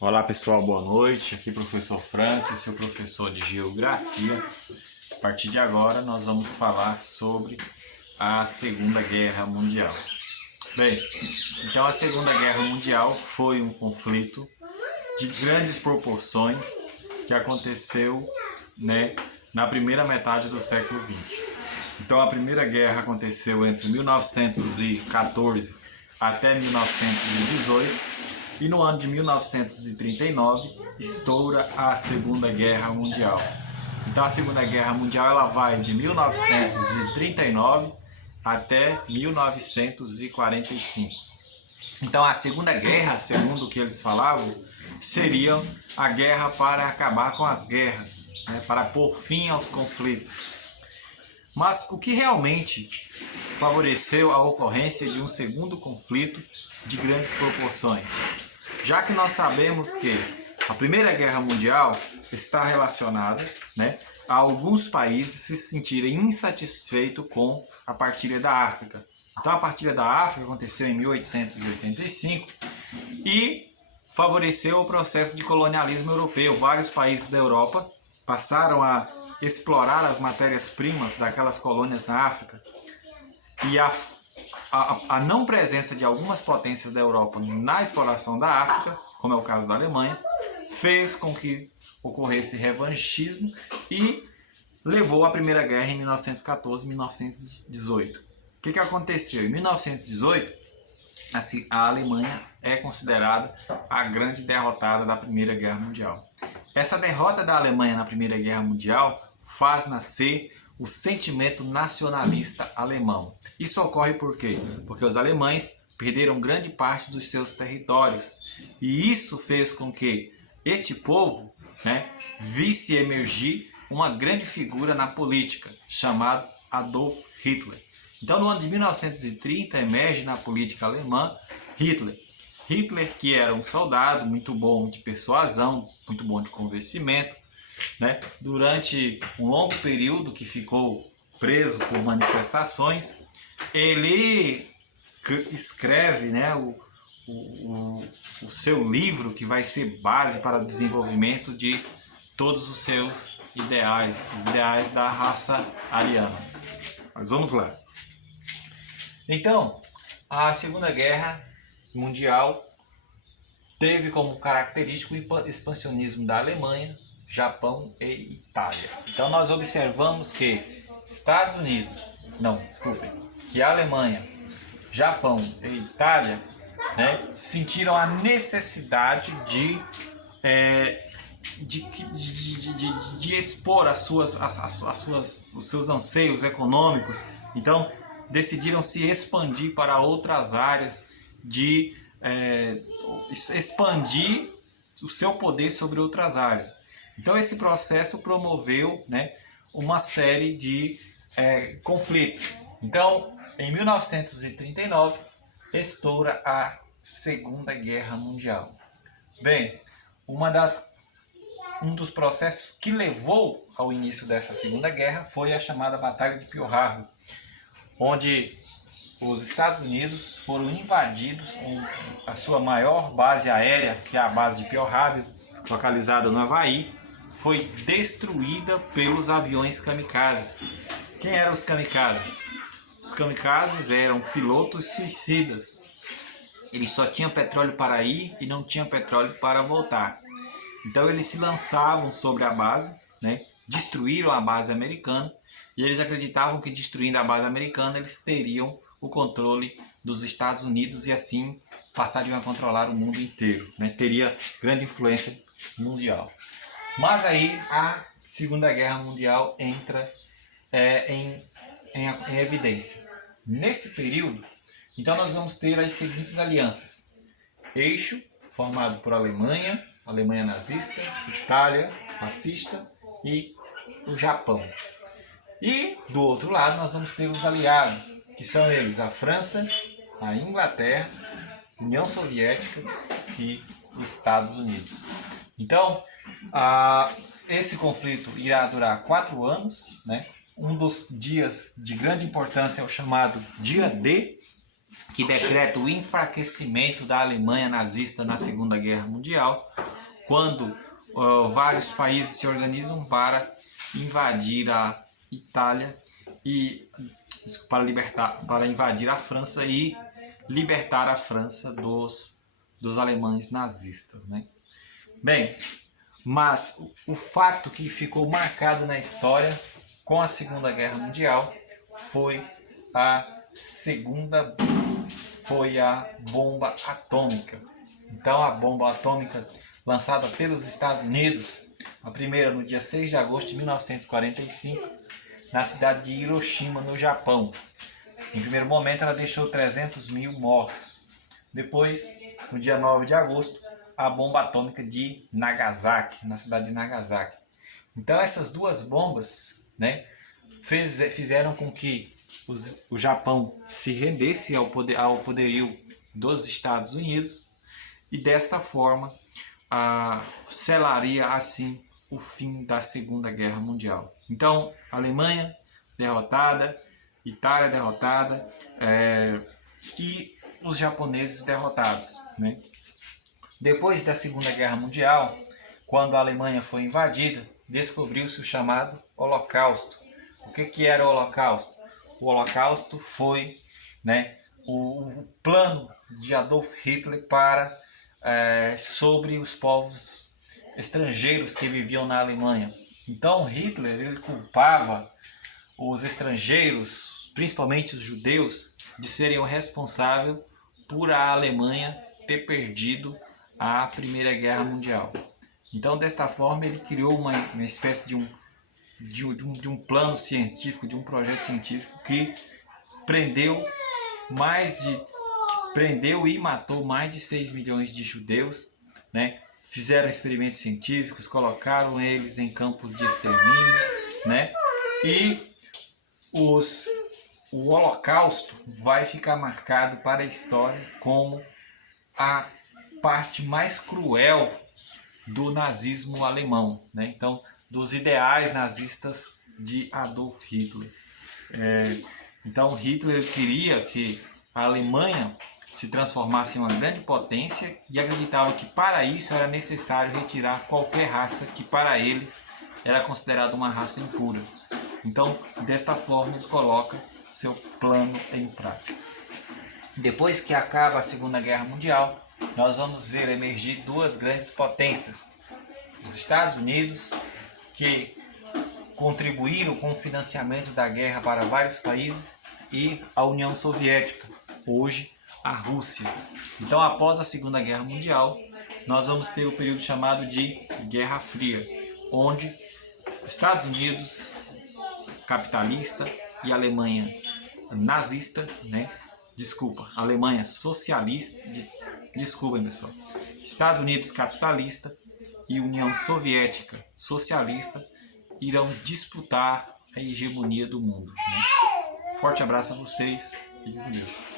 Olá pessoal, boa noite. Aqui é o professor Frank, seu professor de Geografia. A partir de agora nós vamos falar sobre a Segunda Guerra Mundial. Bem, então a Segunda Guerra Mundial foi um conflito de grandes proporções que aconteceu, na primeira metade do século XX. Então a Primeira Guerra aconteceu entre 1914 até 1918. E no ano de 1939 estoura a Segunda Guerra Mundial. Então a Segunda Guerra Mundial ela vai de 1939 até 1945. Então a Segunda Guerra, segundo o que eles falavam, seria a guerra para acabar com as guerras, para pôr fim aos conflitos. Mas o que realmente favoreceu a ocorrência de um segundo conflito de grandes proporções? Já que nós sabemos que a Primeira Guerra Mundial está relacionada, a alguns países se sentirem insatisfeitos com a partilha da África. Então a partilha da África aconteceu em 1885 e favoreceu o processo de colonialismo europeu. Vários países da Europa passaram a explorar as matérias-primas daquelas colônias na África. E a não presença de algumas potências da Europa na exploração da África, como é o caso da Alemanha, fez com que ocorresse revanchismo e levou à Primeira Guerra em 1914 e 1918. O que aconteceu? Em 1918, a Alemanha é considerada a grande derrotada da Primeira Guerra Mundial. Essa derrota da Alemanha na Primeira Guerra Mundial faz nascer o sentimento nacionalista alemão. Isso ocorre por quê? Porque os alemães perderam grande parte dos seus territórios. E isso fez com que este povo visse emergir uma grande figura na política, chamado Adolf Hitler. Então, no ano de 1930, emerge na política alemã Hitler. Hitler, que era um soldado muito bom de persuasão, muito bom de convencimento, durante um longo período que ficou preso por manifestações, ele escreve o seu livro que vai ser base para o desenvolvimento de todos os seus ideais, os ideais da raça ariana. Mas vamos lá. Então, a Segunda Guerra Mundial teve como característico o expansionismo da Alemanha, Japão e Itália. Então nós observamos que que a Alemanha, Japão e Itália sentiram a necessidade de expor os seus anseios econômicos. Então decidiram se expandir para outras áreas, de expandir o seu poder sobre outras áreas. Então esse processo promoveu uma série de conflitos. Então, em 1939, estoura a Segunda Guerra Mundial. Bem, um dos processos que levou ao início dessa Segunda Guerra foi a chamada Batalha de Pearl Harbor, onde os Estados Unidos foram invadidos, a sua maior base aérea, que é a base de Pearl Harbor, localizada no Havaí, foi destruída pelos aviões kamikazes. Quem eram os kamikazes? Os kamikazes eram pilotos suicidas. Eles só tinham petróleo para ir e não tinham petróleo para voltar. Então eles se lançavam sobre a base, destruíram a base americana, e eles acreditavam que destruindo a base americana eles teriam o controle dos Estados Unidos e assim passariam a controlar o mundo inteiro, teria grande influência mundial. Mas aí a Segunda Guerra Mundial entra em evidência. Nesse período, então nós vamos ter as seguintes alianças: Eixo, formado por Alemanha nazista, Itália fascista e o Japão. E do outro lado nós vamos ter os aliados, que são eles: a França, a Inglaterra, União Soviética e Estados Unidos. Então, esse conflito irá durar 4 anos. Um dos dias de grande importância é o chamado Dia D, que decreta o enfraquecimento da Alemanha nazista na Segunda Guerra Mundial, quando vários países se organizam para invadir a Itália e para invadir a França e libertar a França dos alemães nazistas, né? Bem, mas o fato que ficou marcado na história com a Segunda Guerra Mundial foi a bomba atômica. Então a bomba atômica lançada pelos Estados Unidos, a primeira no dia 6 de agosto de 1945, na cidade de Hiroshima, no Japão. Em primeiro momento ela deixou 300 mil mortos. Depois, no dia 9 de agosto, a bomba atômica de Nagasaki, na cidade de Nagasaki. Então essas duas bombas, né, fizeram com que o Japão se rendesse ao poderio dos Estados Unidos e desta forma selaria assim o fim da Segunda Guerra Mundial. Então, Alemanha derrotada, Itália derrotada e os japoneses derrotados, né? Depois da Segunda Guerra Mundial, quando a Alemanha foi invadida, descobriu-se o chamado Holocausto. O que era o Holocausto? O Holocausto foi, né, o plano de Adolf Hitler sobre os povos estrangeiros que viviam na Alemanha. Então Hitler ele culpava os estrangeiros, principalmente os judeus, de serem o responsável por a Alemanha ter perdido a Primeira Guerra Mundial. Então, desta forma, ele criou uma espécie de um plano científico, de um projeto científico que prendeu e matou mais de 6 milhões de judeus, né? Fizeram experimentos científicos, colocaram eles em campos de extermínio, né? E o Holocausto vai ficar marcado para a história como a parte mais cruel do nazismo alemão, né? Então, dos ideais nazistas de Adolf Hitler. Então, Hitler queria que a Alemanha se transformasse em uma grande potência e acreditava que para isso era necessário retirar qualquer raça que para ele era considerada uma raça impura. Então, desta forma, ele coloca seu plano em prática. Depois que acaba a Segunda Guerra Mundial, nós vamos ver emergir duas grandes potências. Os Estados Unidos, que contribuíram com o financiamento da guerra para vários países, e a União Soviética, hoje a Rússia. Então, após a Segunda Guerra Mundial, nós vamos ter o período chamado de Guerra Fria, onde os Estados Unidos capitalista e a Alemanha nazista, né? Alemanha socialista, desculpem pessoal, Estados Unidos capitalista e União Soviética socialista irão disputar a hegemonia do mundo, né? Forte abraço a vocês e com Deus.